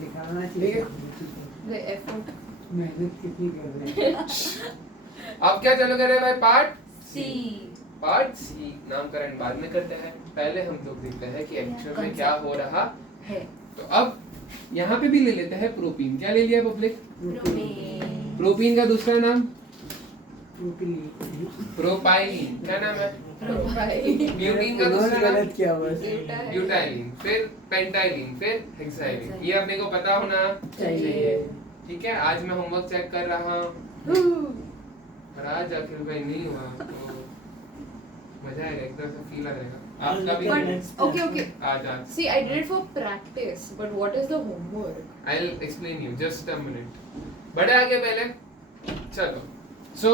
दिखाना चाहिए The effort. मेहनत कितनी कर रहे हैं। अब क्या चालू कर रहे हैं भाई? C. पार्ट सी नामकरण बाद में करते हैं, पहले हम लोग देखते हैं कि एक्चुअल में क्या हो रहा है। तो अब यहाँ पे भी ले लेते हैं प्रोपीन। क्या ले लिया पब्लिक? Propane. प्रोपीन का दूसरा नाम प्रोपीन। प्रोपाइलिन। क्या नाम है? Propane. ब्यूटीन का उन्होंने दूसरा नाम गलत किया बस। ब्यूटाइलिन, फिर पेंटाइलिन, फिर हेक्साइलिन। ये अपने को पता होना चाहिए। ठीक है। आज मैं होमवर्क चेक कर रहा हूँ और आज आखिर भाई नहीं हुआ तो मजा आएगा, एकदम से फील आ जाएगा आपका भी। But okay. आज See, I did it for practice, but what is the homework? I'll explain you just a minute. बढ़े आगे पहले चलो। So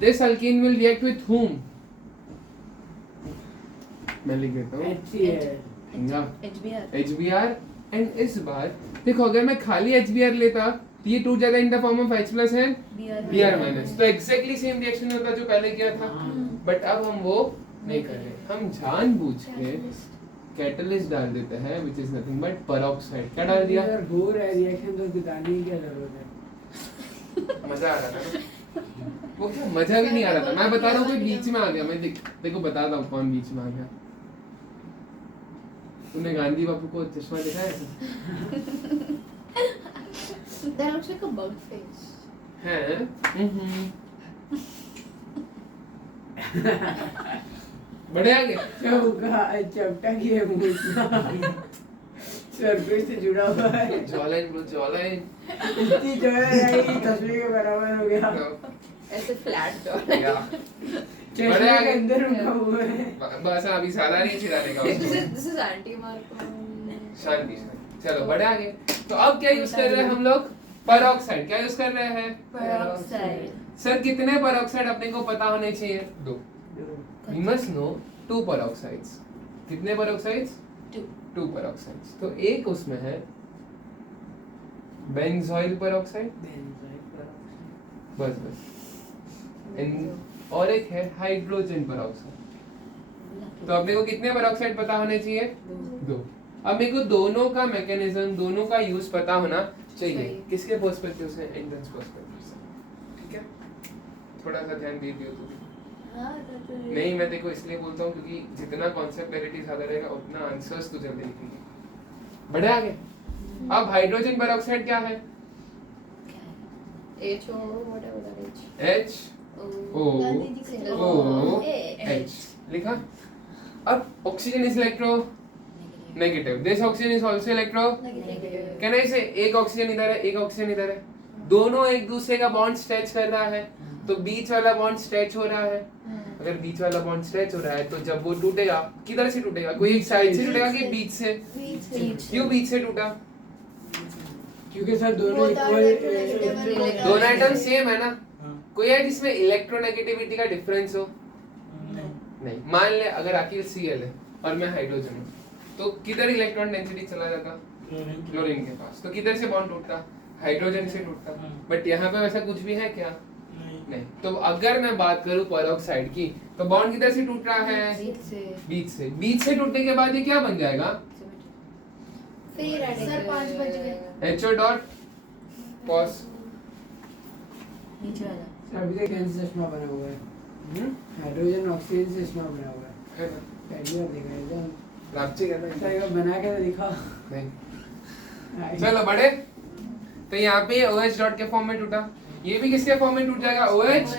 this alkene will react with whom? मैं लिख देता हूँ HBr. HBr। एंड इस बार देखो अगर मैं खाली HBr लेता तो ये टूट जाता इन the form of H plus and Br minus. तो एग्जैक्टली सेम रिएक्शन होता जो पहले किया था, बट अब हम वो नहीं कर रहे। हम जानबूझ के कैटलिस्ट डाल देते हैं which is nothing but peroxide। क्या डाल दिया? अगर हो रहा है रिएक्शन तो बताने की क्या जरूरत है। मजा आ रहा था ना? वो क्या मजा भी नहीं आ रहा था। मैं बता रहा हूँ कोई बीच में आ गया। मैं देखो बताता हूँ कौन बीच में आ गया। तुमने गांधी बापू को चश्मा देखा है? That looks like a bug face. हैं? बड़े आगे चपटा की है मुझे। सरफेस से जुड़ा हुआ है। Jawline bro, jawline. इतनी जो है तस्वीर के बराबर हो गया। ऐसे flat jaw. चश्मे बड़े के आगे। अंदर रुका हुआ है। बस अभी ज्यादा नहीं चिढ़ाने का। This is anti-marco. शांति शांति। चलो बड़े आगे। तो अब क्या यूज कर रहे हैं हम लोग? पेरोक्साइड। क्या यूज कर रहे हैं? Peroxide. सर कितने पेरोक्साइड अपने को पता होने चाहिए? 2। We must know 2 peroxides। कितने peroxides? 2 peroxides। तो एक उसमें है बेंजोइल पेरोक्साइड। बस और एक है हाइड्रोजन पेरोक्साइड। तो अपने को कितने पेरोक्साइड पता होने चाहिए? 2। अब मेरे को दोनों का मैकेनिज्म, दोनों का यूज पता होना चाहिए। किसके पर्सपेक्टिव से? एंट्रेंस पर्सपेक्टिव से। ठीक है, थोड़ा सा ध्यान दे दियो तू भी। नहीं, मैं देखो इसलिए बोलता हूँ क्योंकि जितना कॉन्सेप्ट क्लैरिटी ज्यादा रहेगा उतना आंसर्स तो जल्दी निकलेंगे। बढ़े आगे। अब हाइड्रोजन पेरोक्साइड क्या है? HO, whatever that is. HOOH लिखा। अब oxygen is electro negative. This oxygen is also electro Negative. Can I से एक ऑक्सीजन इधर है, एक ऑक्सीजन इधर है, दोनों एक दूसरे का बॉन्ड स्ट्रेच कर रहा है, तो बीच वाला बॉन्ड स्ट्रेच हो रहा है। अगर बीच वाला बॉन्ड स्ट्रेच हो रहा है तो जब वो टूटेगा किधर से टूटेगा? कोई एक साइड से टूटेगा कि बीच से? क्यों बीच से टूटा? क्योंकि सर दोनों इक्वल दोनों आइटम सेम है ना। कोई है जिसमें इलेक्ट्रोनेगेटिविटी का डिफरेंस हो? नहीं। मान ले अगर अकेले Cl है और मैं हाइड्रोजन हूँ तो किधर इलेक्ट्रॉन डेंसिटी चला जाता? क्लोरीन के पास। तो किधर से बॉन्ड टूटता? हाइड्रोजन से टूटता। बट यहाँ पे वैसा कुछ भी है क्या? नहीं। तो अगर मैं बात करूँ पेरोक्साइड की तो बॉन्ड किधर से टूट रहा है? बीच से। बीच से टूटने के बाद ये क्या बन जाएगा? सर 5 बज गए। HO डॉट पॉस। नीचे वाला। अभी तक कैंसर चश्मा बना हुआ है। हाइड्रोजन ऑक्सीजन से चश्मा बना हुआ है। है ना? पहली बार देखा है एकदम। लापची कहता ऐसा है। एक बार बना के तो दिखा। नहीं। चलो बड़े। तो यहाँ पे OH डॉट के फॉर्म में टूटा, ये भी किसके फॉर्म में टूट जाएगा? OH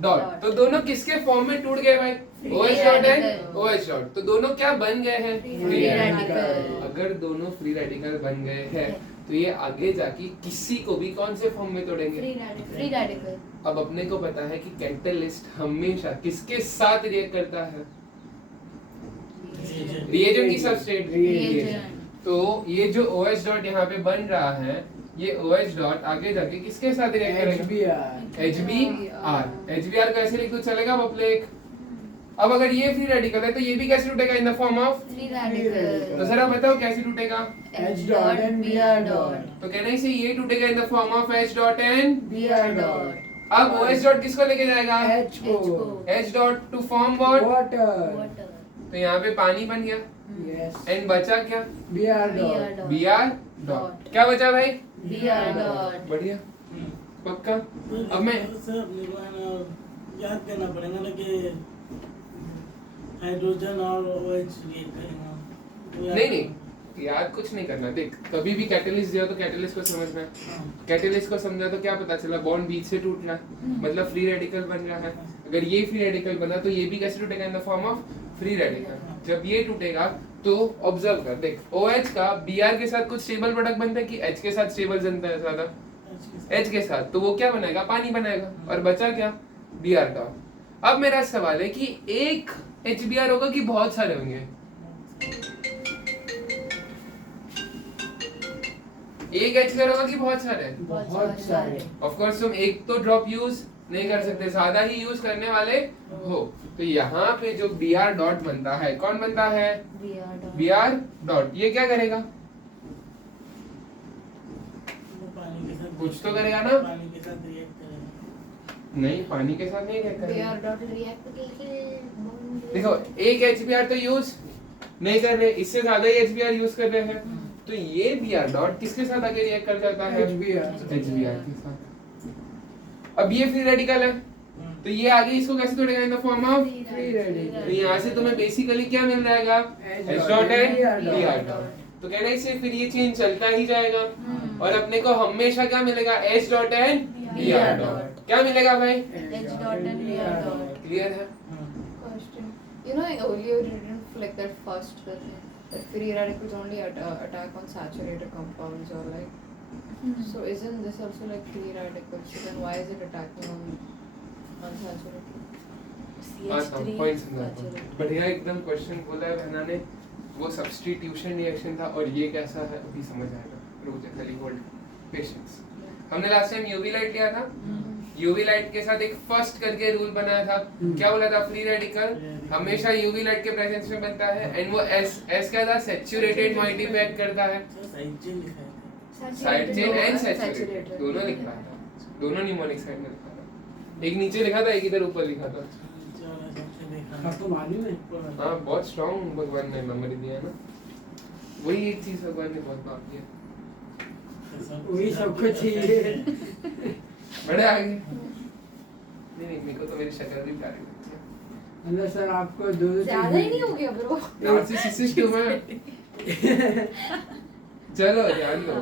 dot. तो दोनों किसके फॉर्म में टूट गए भाई? OH dot and OH dot. तो दोनों क्या बन गए हैं? Free radical। अगर दोनों फ्री रेडिकल बन गए हैं तो ये आगे जाके किसी को भी कौन से फॉर्म में तोड़ेंगे? Free radical। अब अपने को पता है कि कैटलिस्ट हमेशा किसके साथ रिएक्ट करता है? रिएजेंट की सबस्ट्रेट। Reagent। तो ये जो OH डॉट यहाँ पे बन रहा है, ये OH डॉट आगे जाके किसके साथ रिएक्ट करेगा? HBr। HBr कैसे लिख दो चलेगा पब्लिक? अब अगर ये फ्री रेडिकल है तो ये भी कैसे टूटेगा? इन the form of Free radical। तो जरा बताओ कैसे टूटेगा? H dot and Br dot. तो कहना ही से ये टूटेगा इन the form of H dot and Br dot. अब OH डॉट किसको लेके जाएगा? H को। H dot to form what? Water. तो यहाँ पे पानी बन गया यस। एंड बचा क्या? Br dot. Br डॉट क्या बचा भाई Br dot. बढ़िया पक्का अब मैं सर अपने को है ना याद करना पड़ेगा ना कि हाइड्रोजन और OH रिएक्ट करेंगे तो याद नहीं नहीं याद कुछ नहीं करना देख कभी भी कैटलिस्ट दिया तो कैटलिस्ट को समझना है हाँ। कैटलिस्ट को समझा तो क्या पता चला बॉन्ड बीच से टूट रहा है मतलब फ्री रेडिकल बन रहा है अगर ये फ्री रेडिकल बना तो ये भी कैसे टूटेगा इन the form of free radical जब ये टूटेगा तो ऑब्जर्व कर देख OH का Br के साथ कुछ स्टेबल प्रोडक्ट बनता है कि H के साथ स्टेबल बनता है ज्यादा H के साथ तो वो क्या बनाएगा पानी बनाएगा और बचा क्या Br डॉट अब मेरा सवाल है कि एक HBr होगा कि बहुत सारे होंगे एक HBr होगा कि बहुत सारे बहुत सारे ऑफ कोर्स तुम एक तो ड्रॉप यूज नहीं कर सकते ज्यादा ही यूज करने वाले हो तो यहाँ पे जो Br डॉट बनता है कौन बनता है Br dot. Br डॉट ये क्या करेगा वो पानी के साथ कुछ तो करेगा ना पानी के साथ रिएक्ट करेगा नहीं पानी के साथ नहीं Br करेगा dot react करके देखो एक HBr तो यूज नहीं कर रहे इससे ज्यादा ही HBr यूज कर रहे हैं तो ये Br डॉट किसके साथ आगे रिएक्ट कर जाता है HBr के साथ अब ये फ्री रेडिकल है तो ये आगे इसको कैसे तोड़ेगा in the form of free radical तो यहाँ से तुम्हें बेसिकली क्या मिल जाएगा H dot and Br dot तो कहना इससे फिर ये चेंज चलता ही जाएगा और अपने को हमेशा क्या मिलेगा H dot and Br dot क्या मिलेगा भाई H dot and Br dot. Clear है Question. You know, earlier you didn't like that first thing. That free radicals only attack on saturated compounds or like. So isn't this also like free radicals? So then why is it attacking on unsaturated? Point समझा बढ़िया एकदम question बोला है बहना ने वो substitution reaction था और ये कैसा है अभी समझ आएगा रुक जा खाली होल्ड पेशेंस हमने लास्ट टाइम यूवी लाइट लिया था यूवी लाइट के साथ एक फर्स्ट करके रूल बनाया था क्या बोला था फ्री रेडिकल हमेशा यूवी लाइट के प्रेजेंस में बनता है एंड वो एस क्या था सैचुरेटेड मॉइटी पे एक्ट करता है साइड चेन लिखा है साइड चेन एंड सैचुरेटेड दोनों लिखा था दोनों निमोनिक साइड में लिखा था एक नीचे लिखा था एक इधर ऊपर लिखा था चलो सबसे देखा आपको मालूम है हाँ बहुत स्ट्रांग भगवान ने मेमोरी दिया है ना वही एक चीज भगवान ने बहुत माफ किया वही सबको चाहिए बड़े आगे नहीं नहीं मेरे को तो मेरी शक्ल भी प्यारी लगती है मतलब सर आपको दो ज्यादा ही नहीं हो गया ब्रो. नार्सिसिस्ट हूं मैं चलो ध्यान दो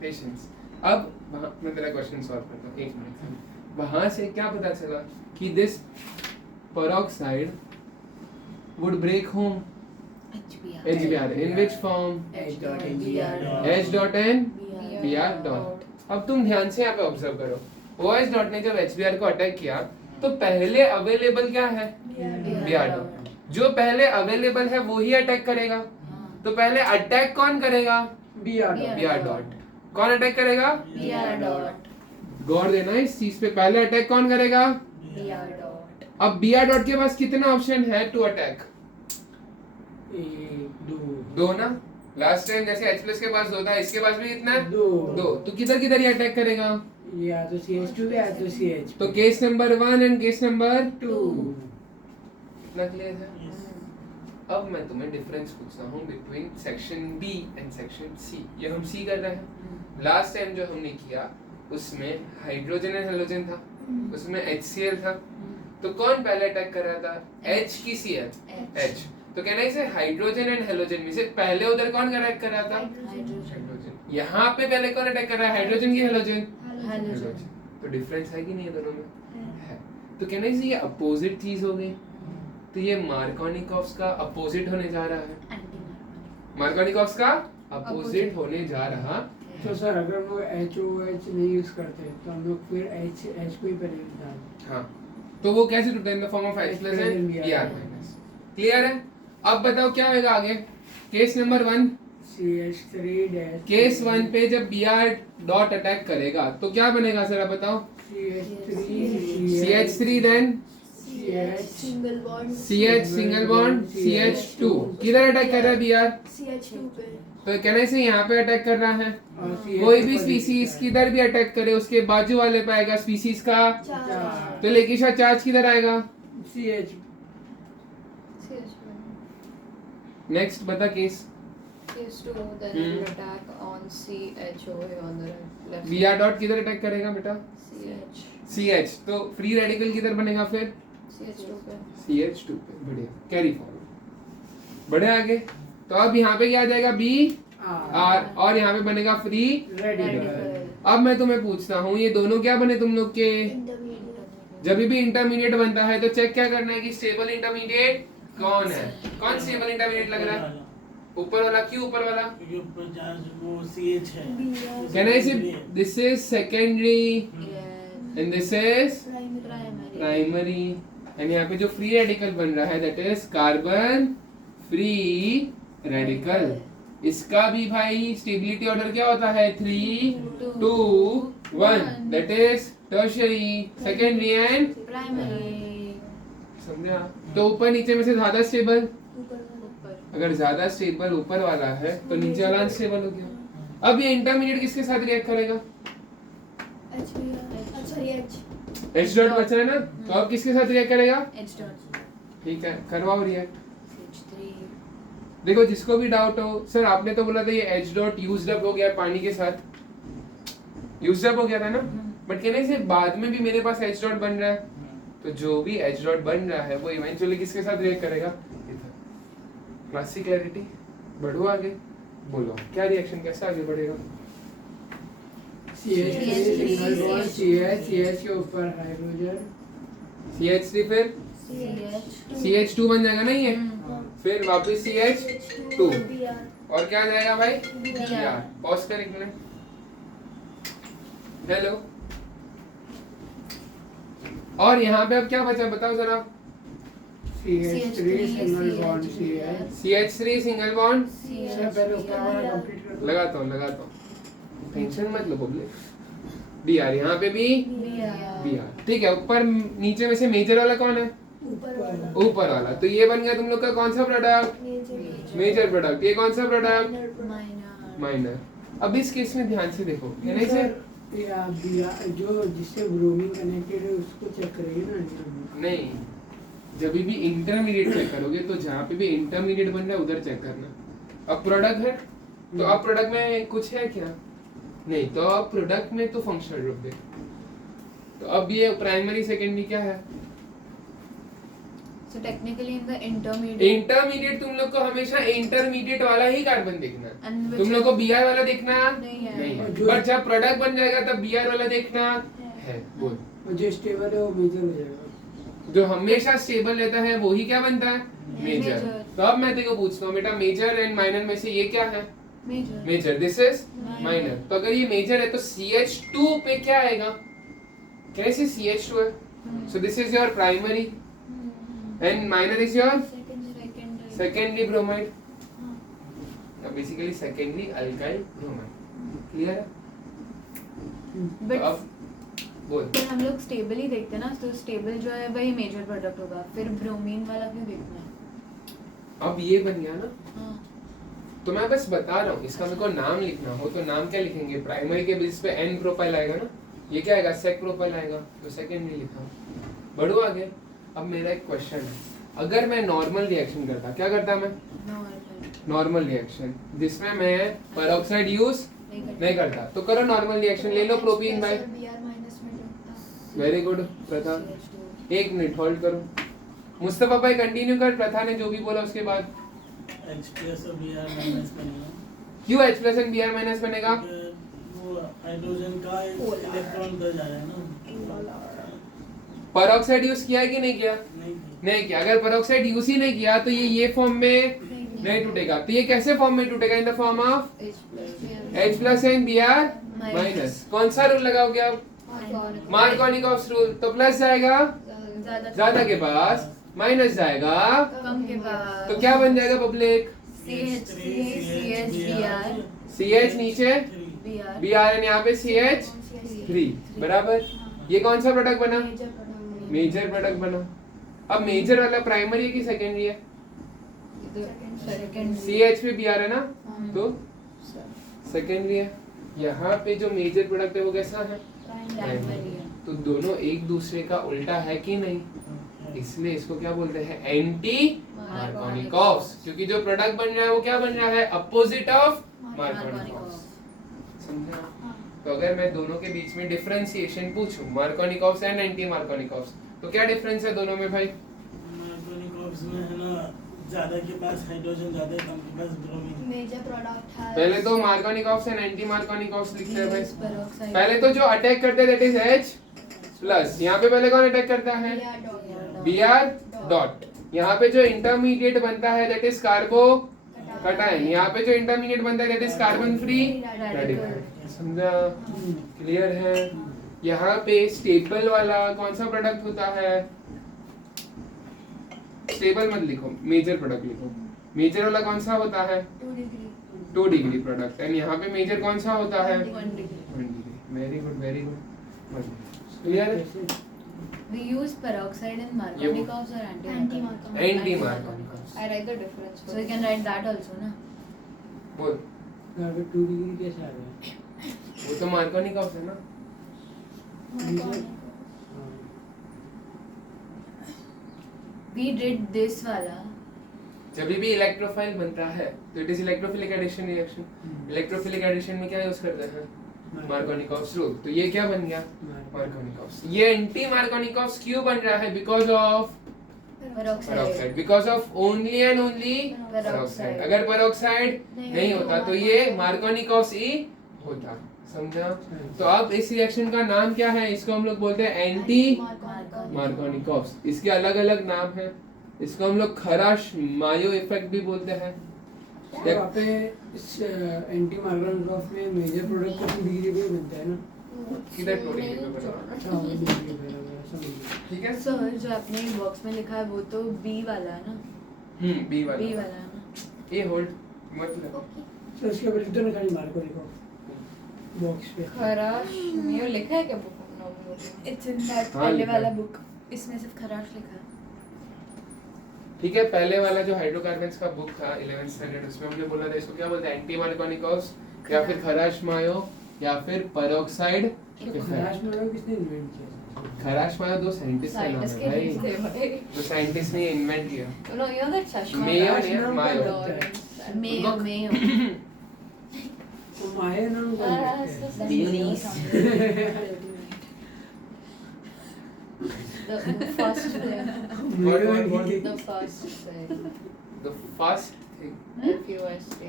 पेशेंस अब मैं तेरा क्वेश्चन सॉल्व करता हूं एक मिनट वहां से क्या पता चला कि this peroxide would break home HBr in which form H dot and H dot and Br dot अब तुम ध्यान से यहाँ पे ऑब्जर्व करो OH डॉट ने जब HBr को अटैक किया तो पहले अवेलेबल क्या है Br डॉट जो पहले अवेलेबल है वो ही अटैक करेगा तो पहले अटैक कौन करेगा Br डॉट कौन अटैक करेगा Br dot. गौर देना इस चीज पे पहले अटैक कौन करेगा Br dot. अब Br डॉट के पास कितना ऑप्शन है टू अटैक एक दो ना लास्ट टाइम जैसे H प्लस के पास दो था इसके पास भी कितना है दो तो किधर किधर ये अटैक करेगा या तो CH2 या तो CH तो case number 1 and case number 2 2 इतना क्लियर है अब मैं तुम्हें डिफरेंस पूछता हूँ between section B and section C ये हम सी कर रहे हैं लास्ट टाइम जो हमने किया उसमें हाइड्रोजन एंड हेलोजन था उसमें HCl था तो कौन पहले अटैक कर रहा था H की Cl H तो कहना है इसे हाइड्रोजन एंड हेलोजन में से पहले उधर कौन अटैक कर रहा था हाइड्रोजन यहाँ पे पहले कौन अटैक कर रहा है हाइड्रोजन की हेलोजन Halogen. तो डिफरेंस है कि नहीं है दोनों में है तो कहना है ये अपोजिट चीज हो गई तो ये मार्कोनिकॉव्स का अपोजिट होने जा रहा है मार्कोनिकॉव्स का अपोजिट होने जा रहा तो सर अगर वो HOH नहीं यूज करते तो हम लोग फिर H को ही पहले डालते हाँ तो वो कैसे टूटा इन the form of H plus and Br minus clear है अब बताओ क्या होगा आगे case number 1 CH3 dash case 1 पे जब Br डॉट अटैक करेगा तो क्या बनेगा सर आप बताओ CH3 then single bond CH single bond CH2 किधर अटैक कर रहा है Br CH2 पे तो कहने से यहाँ पे अटैक कर रहा है और कोई भी स्पीसीज किधर भी अटैक करे उसके बाजू वाले पे आएगा स्पीसीज का चार तो लेकिन चार्ज किधर आएगा CH नेक्स्ट बता case CS2, then it will attack on CH over here on the left. Br dot किधर अटैक करेगा बेटा? CH. CH, तो फ्री रेडिकल किधर बनेगा फिर? CH2 पे. CH2 पे, बढ़िया, कैरी फॉरवर्ड, बढ़े आगे। तो अब यहाँ पे क्या आ जाएगा? B R, और यहाँ पे बनेगा फ्री रेडिकल। अब मैं तुम्हें पूछता हूँ, ये दोनों क्या बने तुम लोग के? जब भी इंटरमीडिएट बनता है तो चेक क्या करना है कि स्टेबल इंटरमीडिएट कौन है? कौन स्टेबल इंटरमीडिएट लग रहा है? ऊपर वाला। क्यों ऊपर वाला? क्योंकि ऊपर चार्ज वो CH है। कैन आई से this is secondary Yes. And this is Primary. Primary, and यहाँ पे जो फ्री रेडिकल बन रहा है that is carbon free radical. इसका भी भाई स्टेबिलिटी ऑर्डर क्या होता है? 3 2 1, that is tertiary, secondary and Primary. समझा? तो ऊपर नीचे में से ज्यादा स्टेबल, ऊपर. अगर ज्यादा स्टेबल ऊपर वाला है तो नीचे वाला अनस्टेबल हो गया। अब ये इंटरमीडिएट किसके साथ रिएक्ट करेगा? H डॉट बचा है ना, तो अब किसके साथ रिएक्ट करेगा? H dot. ठीक है, करवाओ रिएक्ट। CH3. देखो जिसको भी डाउट हो, सर आपने तो बोला था ये H डॉट यूज्ड अप हो गया है पानी के साथ, यूज्ड अप हो गया था ना, बट कहने से बाद में भी मेरे पास H डॉट बन रहा है, तो जो भी H डॉट बन रहा है वो इवेंचुअली किसके साथ रिएक्ट करेगा? क्लास की क्लैरिटी, बढ़ो आगे, बोलो क्या रिएक्शन, कैसे आगे बढ़ेगा? CH3 सिंगल बॉन्ड CH के ऊपर हाइड्रोजन, CH3 फिर CH2. CH2 बन जाएगा ना ये, फिर वापस CH2, Br. और क्या आ जाएगा भाई? Br. पॉज कर एक मिनट। हेलो, और यहाँ पे अब क्या बचा बताओ जरा? CH3 single bond CH। CH3 single bond, इससे पहले ऊपर वाला कंप्लीट कर दो। लगाता हूँ, टेंशन मत लो बबले। Br, यहाँ पे भी Br, ठीक है। ऊपर नीचे में से मेजर वाला कौन है? ऊपर वाला, तो ये बन गया तुम लोग का कौन सा प्रोडक्ट? Major product. ये कौन सा प्रोडक्ट? माइनर। अब इस केस में ध्यान से देखो, है ना सर? जो जिससे ब्रोमीन कनेक्टेड है उसको चेक करेंगे ना। नहीं, जब भी इंटरमीडिएट चेक करोगे तो जहाँ पे भी इंटरमीडिएट बन रहा है उधर चेक करना। अब प्रोडक्ट है, तो अब प्रोडक्ट में कुछ है क्या? नहीं, तो अब प्रोडक्ट में तो फंक्शनल ग्रुप दे। तो अब ये प्राइमरी सेकेंडरी क्या है? So technically in the intermediate. Intermediate तुम लोग को हमेशा इंटरमीडिएट वाला ही कार्बन देखना है, And तुम लोग को Br वाला देखना नहीं है. नहीं है, जो- बट जब प्रोडक्ट बन जाएगा तब Br वाला देखना है। बोल, और जो स्टेबल है वो मेजर हो जाएगा। जो हमेशा स्टेबल रहता है वो ही क्या बनता है? मेजर। मेजर। तो अब मैं तेरे को पूछता हूँ बेटा, मेजर एंड माइनर में से ये क्या है? Major. Major, this is minor. तो अगर ये मेजर है तो CH2 पे क्या आएगा? कैसे CH2 है? So this is your primary and minor is your Secondary. Secondary bromide, basically secondary alkyl bromide. Clear है? तो But अब बोल। फिर हम लोग स्टेबल ही देखते हैं ना, तो स्टेबल जो है वही मेजर प्रोडक्ट होगा, फिर ब्रोमीन वाला क्यों देखना है? अब ये बन गया ना, हाँ. तो मैं बस बता रहा हूँ, इसका मेरे को नाम लिखना हो तो नाम क्या लिखेंगे? प्राइमरी के बेसिस पे N प्रोफाइल आएगा ना, ये क्या आएगा? सेक प्रोफाइल आएगा, तो सेकेंडरी लिखा। बढ़ो आगे। अब मेरा एक क्वेश्चन है, अगर मैं नॉर्मल रिएक्शन करता, क्या करता मैं? नॉर्मल रिएक्शन जिसमें मैं पेरोक्साइड यूज नहीं करता, तो करो नॉर्मल रिएक्शन, ले लो प्रोपीन बाय। वेरी गुड प्रथा, एक मिनट होल्ड करो। मुस्तफा भाई कंटिन्यू कर, प्रथा ने जो भी बोला उसके बाद। H plus और Br माइनस बनेगा। क्यों H plus and Br minus बनेगा? वो हाइड्रोजन का इलेक्ट्रॉन उधर जा रहा है ना। पेरोक्साइड यूज किया है कि नहीं किया? नहीं नहीं किया। अगर पेरोक्साइड यूज ही नहीं किया तो ये फॉर्म में नहीं टूटेगा, तो ये कैसे फॉर्म में टूटेगा? इन the form of H plus and Br minus. कौन सा रूल लगाओगे आप? Markovnikov rule. तो प्लस जाएगा ज्यादा के पास, माइनस जाएगा कम के बाद तो क्या बन जाएगा पब्लिक? CH नीचे Br एंड यहाँ पे CH3 बराबर। ये कौन सा प्रोडक्ट बना? मेजर प्रोडक्ट बना। अब मेजर वाला प्राइमरी है कि सेकेंडरी है? CH पे Br है ना, तो सेकेंडरी है। यहाँ पे जो मेजर प्रोडक्ट है वो कैसा है? तो दोनों एक दूसरे का उल्टा है कि नहीं, इसलिए इसको क्या बोलते हैं? एंटी मार्कोनिक ऑफ, क्योंकि जो प्रोडक्ट बन रहा है वो क्या बन रहा है, अपोजिट ऑफ मार्कोनिक ऑफ। समझा? तो अगर मैं दोनों के बीच में डिफरेंशिएशन पूछूं, मार्कोनिक of and anti Markovnikov of, तो क्या डिफरेंस है दोनों में भाई? मार्कोनिक ऑफ में है ना ज्यादा के पास हाइड्रोजन ज्यादा है, कम के पास ब्रोमीन। मेजर प्रोडक्ट है पहले तो मार्कोनिक of and anti Markovnikov of लिखते हैं भाई। peroxide पहले तो जो अटैक करते हैं दैट इज H प्लस, यहाँ पे पहले कौन अटैक करता है, Br डॉट। यहाँ पे जो इंटरमीडिएट बनता है दैट इज कार्बो कटायन, यहाँ पे जो इंटरमीडिएट बनता है that is carbon free radical. समझा? क्लियर है? यहाँ पे स्टेबल वाला कौन सा प्रोडक्ट होता है, स्टेबल मत लिखो, मेजर प्रोडक्ट लिखो। मेजर वाला कौन सा होता है, 2 डिग्री प्रोडक्ट, एंड यहाँ पे मेजर कौन सा होता है, 1 degree. Very good, very good. Clear? we use peroxide in marconic off or anti-marconic anti Markovnikov. I write the difference. so you can write that also na बोल, यहाँ पे 2 degree कैसे आ गया? वो तो मार्कोनिक ऑफ है ना। we did this वाला जब भी इलेक्ट्रोफाइल बनता है तो it is electrophilic addition reaction. Electrophilic addition में क्या यूज करते हैं, मार्कोनिक ऑफ रूल। तो ये क्या बन गया, मार्कोनिक ऑफ। ये एंटी मार्कोनिक ऑफ क्यों बन रहा है, because of peroxide, because of only and only peroxide. अगर पेरोक्साइड नहीं होता तो ये मार्कोनिक ऑफ ही होता। समझा? तो अब इस रिएक्शन का नाम क्या है, इसको हम लोग बोलते हैं एंटी मार्कोनिक ऑफ। इसके अलग अलग नाम है, इसको हम लोग खराश मायो इफेक्ट भी बोलते हैं। वहाँ पे इस एंटी मार्कोनिक ऑफ में मेजर प्रोडक्ट तो 2 डिग्री पे बनता है ना। किधर 2 डिग्री पे बना? अच्छा, 2 डिग्री पे लगा, समझ गया। ठीक है। सर जो आपने बॉक्स में लिखा है वो तो बी वाला है ना, बी वाला, बी वाला है ना। ए होल्ड मतलब तो उसके ऊपर लिख दो ना खाली मार्कोनिक ऑफ बॉक्स पे। खराश में लिखा है क्या बुक में? इट्स इन दैट हाँ, पहले लिखा वाला है। बुक, इसमें सिर्फ खराश लिखा है। ठीक है। पहले वाला जो हाइड्रोकार्बन्स का बुक था 11th स्टैंडर्ड, उसमें हमने बोला था इसको क्या बोलते हैं, एंटी मार्कोनिक ऑफ या फिर खराश मायो या फिर पेरोक्साइड तो इफेक्ट। खराश मायो किसने इन्वेंट किया? खराश मायो दो साइंटिस्ट का नाम Scientist है के भाई, names थे भाई। जो साइंटिस्ट ने इन्वेंट किया। No, you know that Chashma? Mayo खराश ने नाम मायो। का लगता है। Mayo Look. मेयो तो माया नाम का लगता है। Mayonnaise. The first thing. What? The first thing. The first thing. FUST.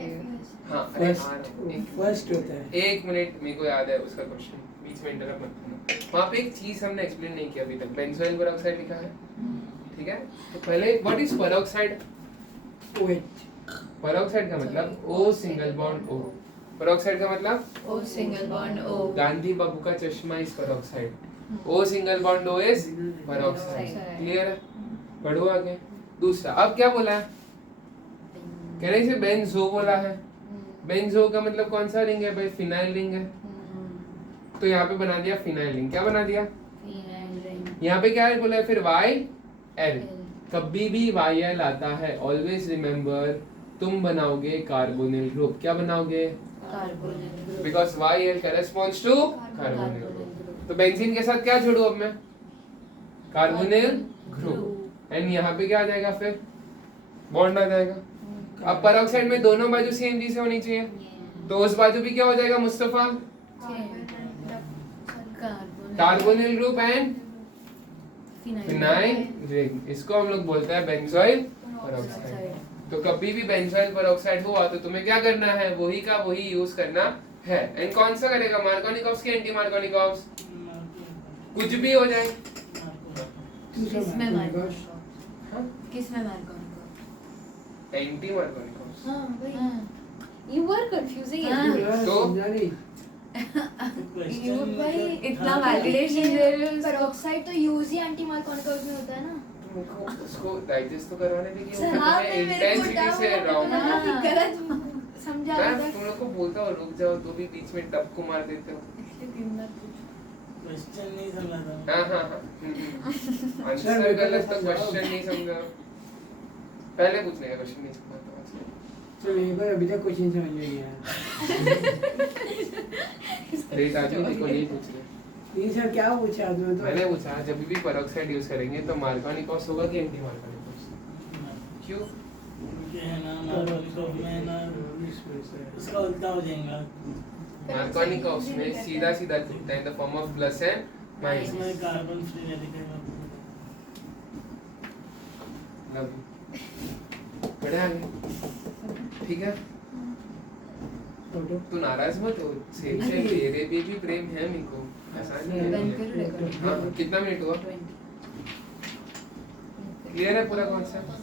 हाँ, अरे आ रहा हूँ। फर्स्ट होता है। एक मिनट, मेरे को याद है उसका क्वेश्चन, बीच में इंटरप्ट मत करना। वहाँ पे एक चीज हमने एक्सप्लेन नहीं किया अभी तक, बेंजोइल पेरोक्साइड लिखा है, ठीक है। तो पहले what is peroxide? OH। Peroxide का मतलब O single bond O। Peroxide का मतलब O single bond O. Gandhi बाबू का चश्मा is peroxide. O single bond O is peroxide. Peroxide. Clear है? पढ़ो आगे। दूसरा, अब क्या बोला है, कह रहे इसे बेंजो बोला है। बेंजो का मतलब कौन सा रिंग है भाई, फिनाइल रिंग है। तो यहाँ पे बना दिया फिनाइल रिंग। क्या बना दिया, यहाँ पे क्या है बोला है, फिर YL। कभी भी YL आता है ऑलवेज रिमेम्बर तुम बनाओगे कार्बोनिल ग्रुप। क्या बनाओगे, carbonyl because YL corresponds to carbonyl group. तो बेंजीन के साथ क्या जोड़ू अब मैं, कार्बोनिल ग्रुप, एंड यहाँ पे क्या आ जाएगा, फिर बॉन्ड आ जाएगा। अब पेरोक्साइड में दोनों बाजू CNG से होनी चाहिए, तो उस बाजू भी क्या हो जाएगा Mustafa, carbonyl group and phenyl ring. इसको हम लोग बोलते हैं बेंजोइल पेरोक्साइड। तो कभी भी बेंजोइल पेरोक्साइड हुआ तो तुम्हें क्या करना है, वही का वही यूज करना है। एंड कौन सा करेगा, मार्कोनिक ऑफ के एंटी मार्कोनिक ऑफ, कुछ भी हो जाए। किसमें मार्कोनिक हाँ? किसमें मार्कोनिक एंटी मार्कोनिक ऑफ। हां भाई You were confusing हाँ. everyone. तो? समझा नहीं। You भाई इतना हाँ, वैलिडेशन दे रहे हो उसको। पेरोक्साइड तो यूज ही एंटी मार्कोनिक में होता है ना। तुमको उसको डाइजेस्ट तो करवाने देगी, सर आपने मेरे को इंटेंसिटी से रॉन्ग। डाउट गलत समझा मैं होगा। तुम लोग को बोलता हूँ रुक जाओ, तो भी बीच में टप को मार देते हो। इसलिए 3 बार पूछो। क्वेश्चन नहीं समझा था। हाँ आंसर गलत तो क्वेश्चन नहीं समझा, पहले पूछने का क्वेश्चन नहीं समझा था। तो मेरे को अभी तक क्वेश्चन समझ में नहीं आया। रेट आजू को नहीं पूछ रहे। नहीं सर, क्या पूछा आपने? तो मैंने पूछा जब भी पेरोक्साइड यूज करेंगे तो मार्कोनिक ऑफ होगा कि एंटी मार्कोनिक ऑफ? क्यों? क्योंकि है ना मार्कोनिकॉफ में है ना इसका उल्टा हो जाएगा। मार्कोनिकॉफ में सीधा सीधा लिखता है इन the form of plus and minus. इसमें कार्बन फ्री रेडिकल बड़े आगे ठीक है। तू नाराज मत हो, सेम से तेरे भी प्रेम है मेरे को, ऐसा नहीं बंद है। करो recording. हाँ, कितना मिनट हुआ? 20. क्लियर है पूरा कॉन्सेप्ट?